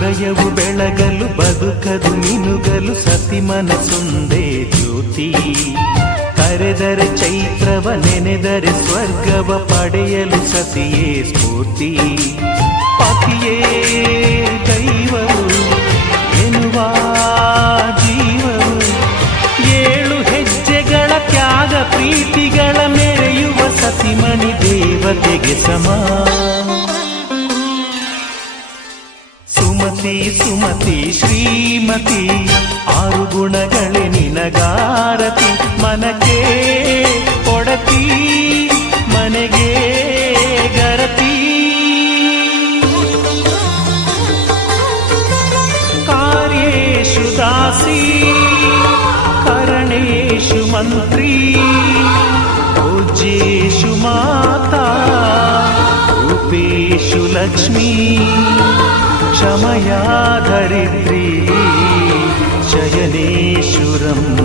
ಹೃದಯವು ಬೆಳಗಲು ಬದುಕದು ಮಿನುಗಲು ಸತಿ ಮನಸೊಂದೇ ಜ್ಯೋತಿ. ಕರೆದರೆ ಚೈತ್ರವ ನೆನೆದರೆ ಸ್ವರ್ಗವ ಪಡೆಯಲು ಸತಿಯೇ ಸ್ಫೂರ್ತಿ. ಪತಿಯೇ ದೈವವು ಎನ್ನುವ ಜೀವವು 7 ಹೆಜ್ಜೆಗಳ ತ್ಯಾಗ ಪ್ರೀತಿಗಳ ಮೆರೆಯುವ ಸತಿಮಣಿ ದೇವತೆಗೆ ಸಮ. ಸುಮತಿ ಸುಮತಿ ಶ್ರೀಮತಿ 6 ಗುಣಗಳೇ ನಿನಗಾರತಿ. ಮನಕ್ಕೆ ಕೊಡತಿ ಮನೆಗೆ ಗರತಿ. ಕಾರ್ಯೇಷು ದಾಸಿ ಕರಣೇಷು ಮಂತ್ರಿ. ಪೂಜ್ಯೇಷು ಮಾತಾ ರೂಪೇಷು ಲಕ್ಷ್ಮೀ. क्षमया धरित्री शयनेषु रम्या.